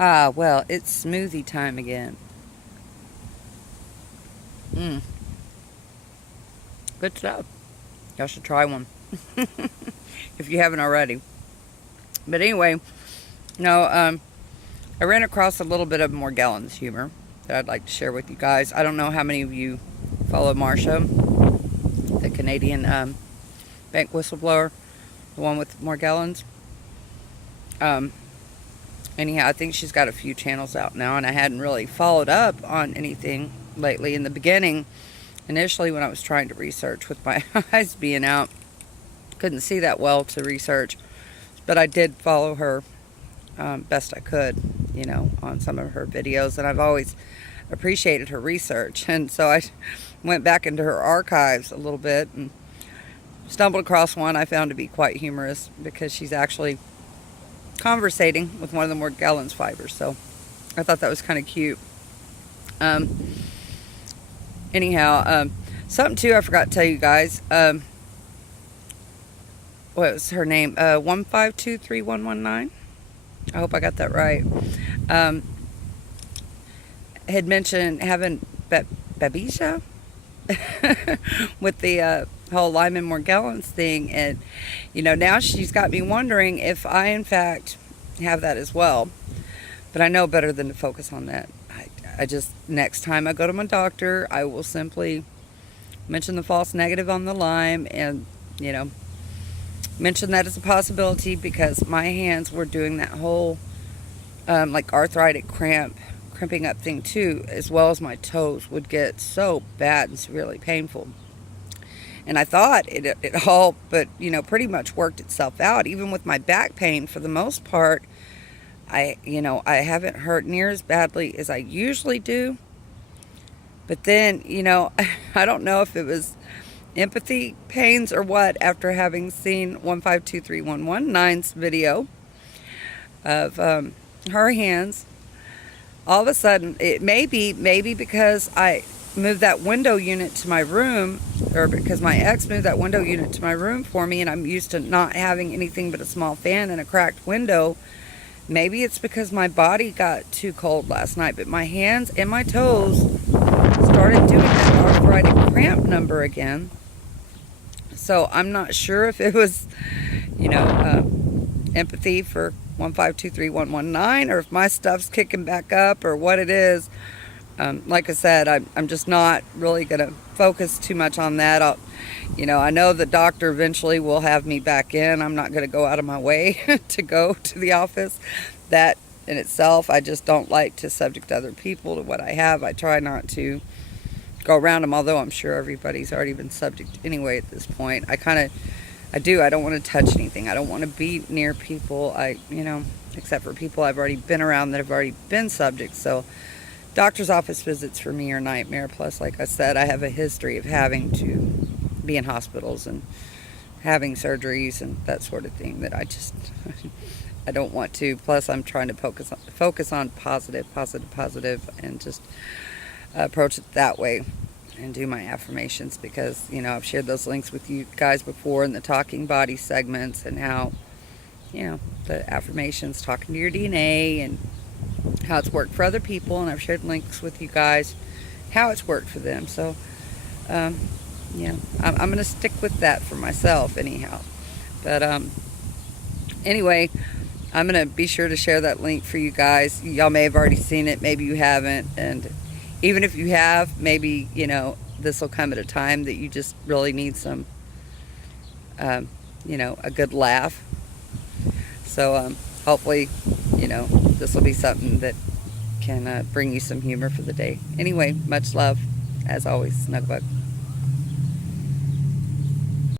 Ah, well, it's smoothie time again. Mmm, good stuff. Y'all should try one if you haven't already. But anyway, no, I ran across a little bit of Morgellons humor that I'd like to share with you guys. I don't know how many of you follow Marsha, the Canadian bank whistleblower, the one with Morgellons. Um, Anyhow, I think she's got a few channels out now, and I hadn't really followed up on anything lately. In the beginning, initially when I was trying to research with my eyes being out, couldn't see that well to research, but I did follow her best I could, on some of her videos, and I've always appreciated her research. And so I went back into her archives a little bit and stumbled across one I found to be quite humorous, because she's actually conversating with one of the Morgellons fibers. So I thought that was kind of cute. Anyhow, something too I forgot to tell you guys. What was her name? 1523119. I hope I got that right. Had mentioned having Babesia with the whole Lyme and Morgellons thing, and now she's got me wondering if I in fact have that as well. But I know better than to focus on that. I just, next time I go to my doctor, I will simply mention the false negative on the Lyme, and mention that as a possibility, because my hands were doing that whole like arthritic crimping up thing too, as well as my toes would get so bad and severely painful. And I thought it all, but pretty much worked itself out. Even with my back pain, for the most part, I haven't hurt near as badly as I usually do. But then, I don't know if it was empathy pains or what, after having seen 1523119's video of her hands. All of a sudden, it may be because I moved that window unit to my room, or because my ex moved that window unit to my room for me, and I'm used to not having anything but a small fan and a cracked window. Maybe it's because my body got too cold last night, but my hands and my toes started doing that arthritic cramp number again. So I'm not sure if it was, empathy for 1523119, or if my stuff's kicking back up, or what it is. Like I said, I'm just not really going to focus too much on that. I know the doctor eventually will have me back in. I'm not going to go out of my way to go to the office. That in itself, I just don't like to subject other people to what I have. I try not to go around them, although I'm sure everybody's already been subject anyway at this point. I don't want to touch anything. I don't want to be near people, except for people I've already been around that have already been subject. So doctor's office visits for me are a nightmare. Plus, like I said, I have a history of having to be in hospitals and having surgeries and that sort of thing that I just I don't want to. Plus, I'm trying to focus on positive, and just approach it that way and do my affirmations, because I've shared those links with you guys before in the talking body segments, and how the affirmations, talking to your DNA, and how it's worked for other people, and I've shared links with you guys how it's worked for them. So I'm going to stick with that for myself anyhow. But anyway, I'm going to be sure to share that link for you guys. Y'all may have already seen it, maybe you haven't, and even if you have, maybe this will come at a time that you just really need some a good laugh. So hopefully this will be something that can bring you some humor for the day. Anyway, much love as always, Snugbug.